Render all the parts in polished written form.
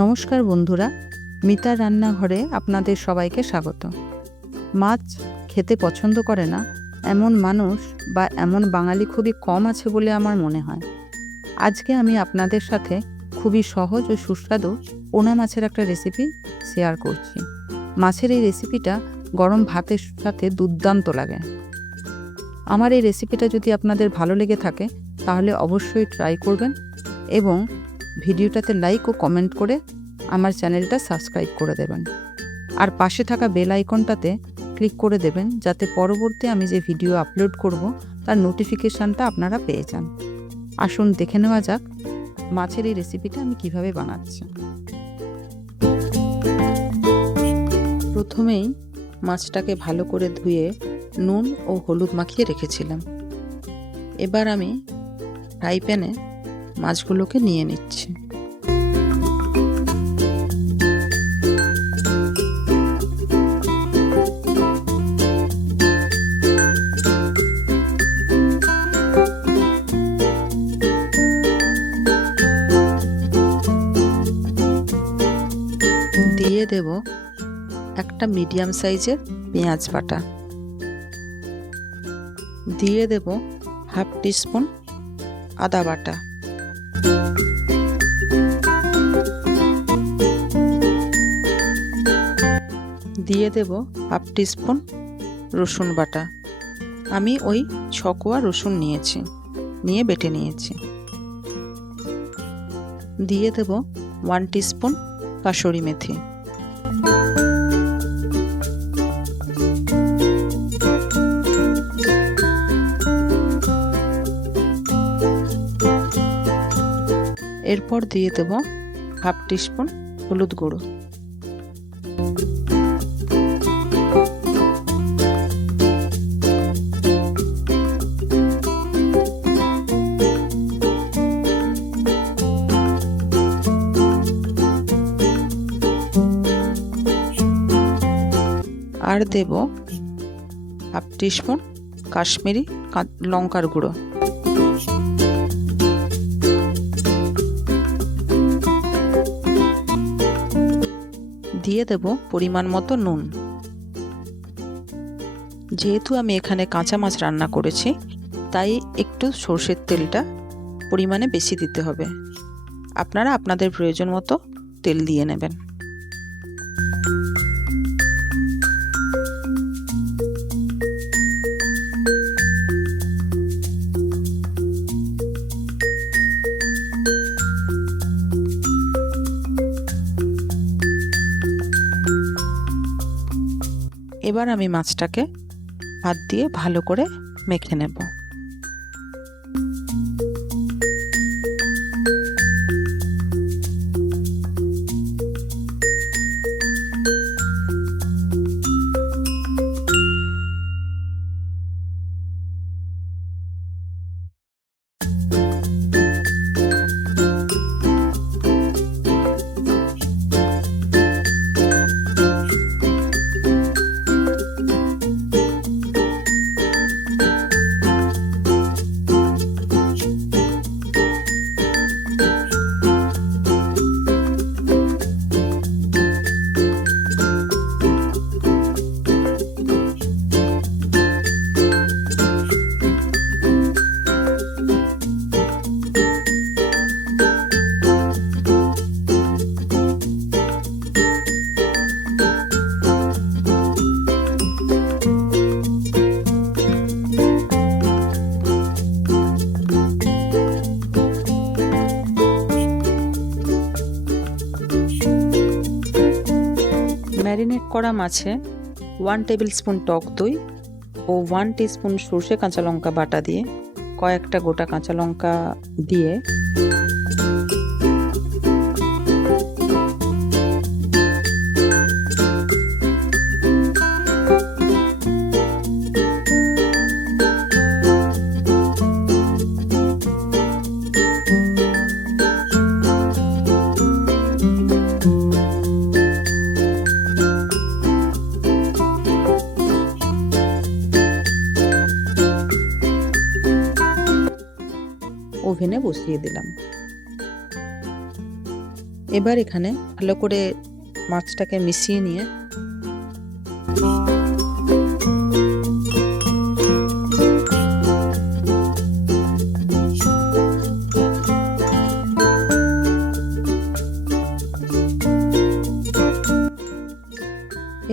নমস্কার বন্ধুরা, মিতার রান্নাঘরে আপনাদের সবাইকে স্বাগত। মাছ খেতে পছন্দ করে না এমন মানুষ বা এমন বাঙালি খুবই কম আছে বলে আমার মনে হয়। আজকে আমি আপনাদের সাথে খুবই সহজ ও সুস্বাদু পোনা মাছের একটা রেসিপি শেয়ার করছি। মাছের এই রেসিপিটা গরম ভাতের সাথে দুর্দান্ত লাগে। আমার এই রেসিপিটা যদি আপনাদের ভালো লেগে থাকে তাহলে অবশ্যই ট্রাই করবেন এবং ভিডিওটাতে লাইক ও কমেন্ট করে আমার চ্যানেলটা সাবস্ক্রাইব করে দেবেন। আর পাশে থাকা বেল আইকনটাতে ক্লিক করে দেবেন যাতে পরবর্তী আমি যে ভিডিও আপলোড করব তার নোটিফিকেশানটা আপনারা পেয়ে যান। আসুন দেখে নেওয়া যাক মাছের এই রেসিপিটা আমি কিভাবে বানাচ্ছি। প্রথমেই মাছটাকে ভালো করে ধুয়ে নুন ও হলুদ মাখিয়ে রেখেছিলাম। এবার আমি ফ্রাই প্যানে মাছগুলোকে নিয়ে নিচ্ছি। দিয়ে দেব একটা মিডিয়াম সাইজের পেঁয়াজ বাটা, দিয়ে দেব হাফ টিস্পুন আদা বাটা, দিয়ে দেব হাফ টিস্পুন রসুন বাটা। আমি ওই 6 কোয়া রসুন নিয়ে বেটে নিয়েছি। দিয়ে দেব 1 টিস্পুন কাসুরি মেথি। এরপর দিয়ে দেব হাফ টিস্পুন হলুদ গুঁড়ো। আর দেব হাফ টিস্পুন কাশ্মীরি লঙ্কার গুঁড়ো। দিয়ে দেব পরিমাণ মতো নুন। যেহেতু আমি এখানে কাঁচা মাছ রান্না করেছি তাই একটু সর্ষের তেলটা পরিমাণে বেশি দিতে হবে। আপনারা আপনাদের প্রয়োজন মতো তেল দিয়ে নেবেন। এবার আমি মাছটাকে হাত দিয়ে ভালো করে মেখে নেব। ম্যারিনেট করা মাছে 1 টেবিল স্পুন টক দই ও 1 টিস্পুন সর্ষে কাঁচা লঙ্কা বাটা দিয়ে কয়েকটা গোটা কাঁচা লঙ্কা দিয়ে ওভেনে বসিয়ে দিলাম। এবার এখানে ভালো করে মাছটাকে মিশিয়ে নিয়ে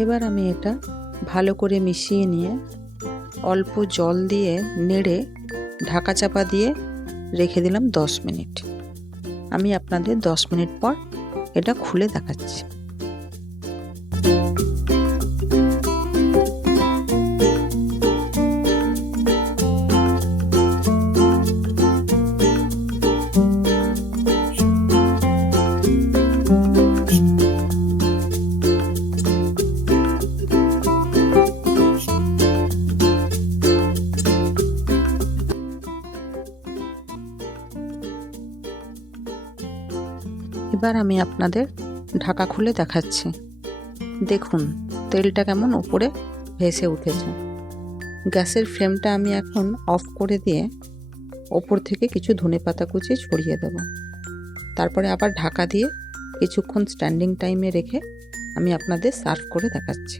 এবার আমি এটা ভালো করে মিশিয়ে নিয়ে অল্প জল দিয়ে নেড়ে ঢাকা চাপা দিয়ে রেখে দিলাম 10 মিনিট। আমি আপনাদের 10 মিনিট পর এটা খুলে দেখাচ্ছি। এবার আমি আপনাদের ঢাকা খুলে দেখাচ্ছি। দেখুন তেলটা কেমন উপরে ভেসে উঠেছে। গ্যাসের ফ্লেমটা আমি এখন অফ করে দিয়ে ওপর থেকে কিছু ধনেপাতা কুচি ছড়িয়ে দেব। তারপরে আবার ঢাকা দিয়ে কিছুক্ষণ স্ট্যান্ডিং টাইমে রেখে আমি আপনাদের সার্ভ করে দেখাচ্ছি।